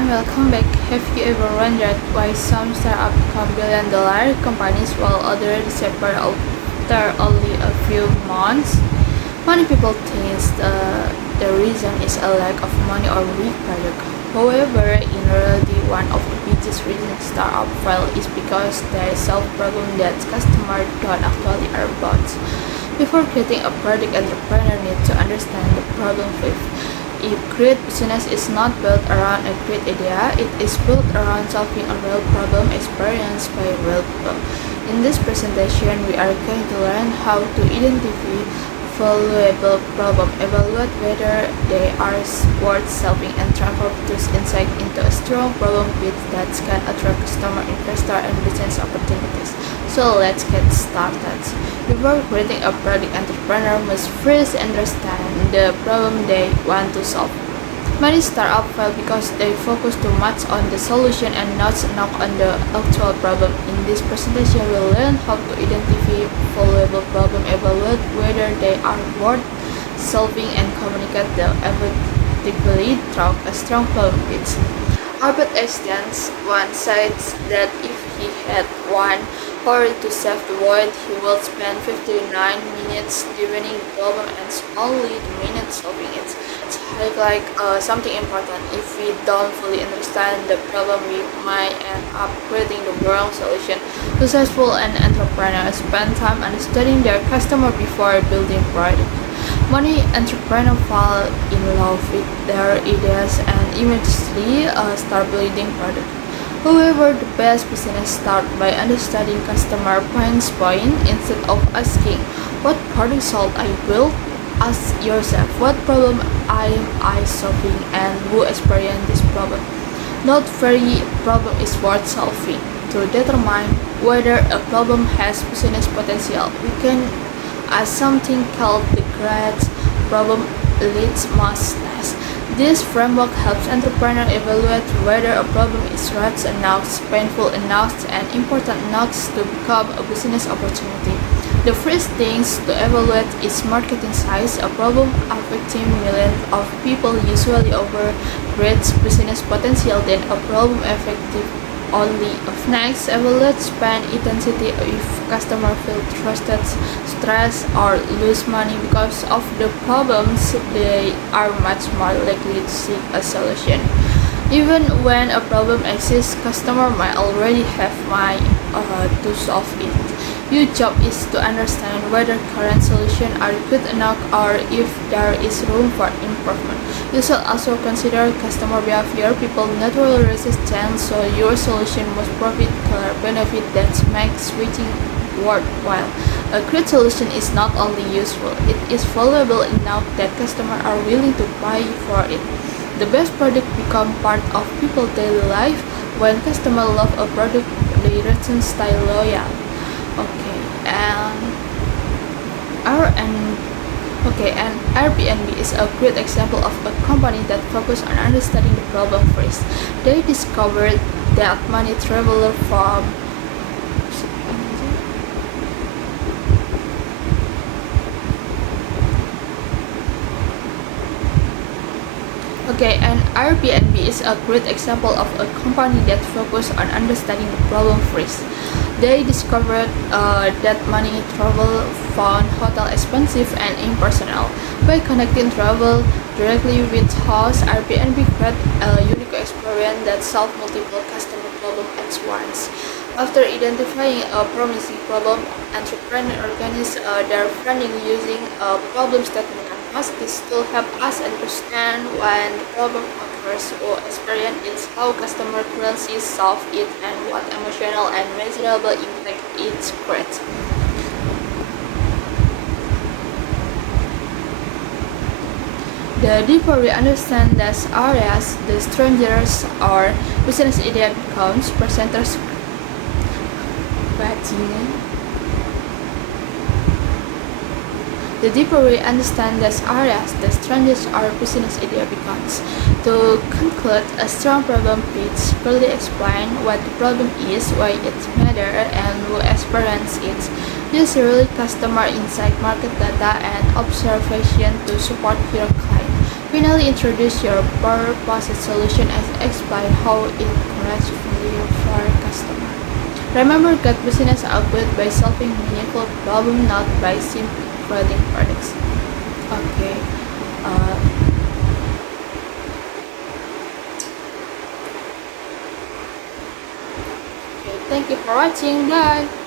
everyone, welcome back. Have you ever wondered why some startups become billion-dollar companies while others disappear after only a few months? Many people think the reason is a lack of money or weak product. However, in reality, one of the biggest reasons startups fail is because they solve problems that customers don't actually care about. Before creating a product, entrepreneur need to understand the problem with. A great business is not built around a great idea, it is built around solving a real problem experienced by real people. In this presentation, we are going to learn how to identify valuable problems, evaluate whether they are worth solving, and transform those insights into a strong problem fit that can attract customer, investor, and business opportunities. So let's get started. Before creating a product, entrepreneur must first understand the problem they want to solve. Many startups fail because they focus too much on the solution and not enough on the actual problem. In this presentation, we'll learn how to identify valuable problems, evaluate whether they are worth solving, and communicate them effectively through a strong problem fit. Albert Einstein once said that if he had 1 hour to save the world, he would spend 59 minutes defining the problem and only the minutes solving it. It's something important. If we don't fully understand the problem, we might end up creating the wrong solution. Successful and entrepreneurs spend time understanding their customer before building product. Many entrepreneurs fall in love with their ideas and immediately start building product. However, the best business start by understanding customer point instead of asking, "What product solve I build?" Ask yourself, "What problem am I solving and who experience this problem?" Not every problem is worth solving. To determine whether a problem has business potential, we can ask something called the great problem litmus test. This framework helps entrepreneurs evaluate whether a problem is large enough, painful enough, and important enough to become a business opportunity. The first thing to evaluate is marketing size. A problem affecting millions of people usually over great business potential than a problem affecting only of next. Evaluate spend intensity. If customers feel trusted, stressed, or lose money because of the problems, they are much more likely to seek a solution. Even when a problem exists, customer might already have money to solve it. Your job is to understand whether current solutions are good enough or if there is room for improvement. You should also consider customer behavior. People naturally resist change, so your solution must provide clear benefit that makes switching worthwhile. A great solution is not only useful, it is valuable enough that customers are willing to pay for it. The best product become part of people's daily life. When customers love a product, they return stay loyal. Okay, and Airbnb is a great example of a company that focused on understanding the problem first. They discovered that many travelers from and Airbnb is a great example of a company that focused on understanding the problem first. They discovered that many travelers found hotel expensive and impersonal. By connecting travel directly with hosts, Airbnb created a unique experience that solved multiple customer problems at once. After identifying a promising problem, entrepreneurs organize their funding using a problem statement. This tool help us understand when the problem occurs, what experience is, how customer currency solve it, and what emotional and measurable impact it creates. The deeper we understand these areas, the stronger our business idea becomes. Presenters The deeper we understand these areas, the stronger our business idea becomes. To conclude, a strong problem pitch clearly explain what the problem is, why it matters, and who experience it. Use really customer insight, market data, and observation to support your client. Finally, introduce your purpose solution and explain how it creates value for customer. Remember, get business output by solving meaningful problem, not by simply creating products. Okay. Uh, okay. Thank you for watching. Bye.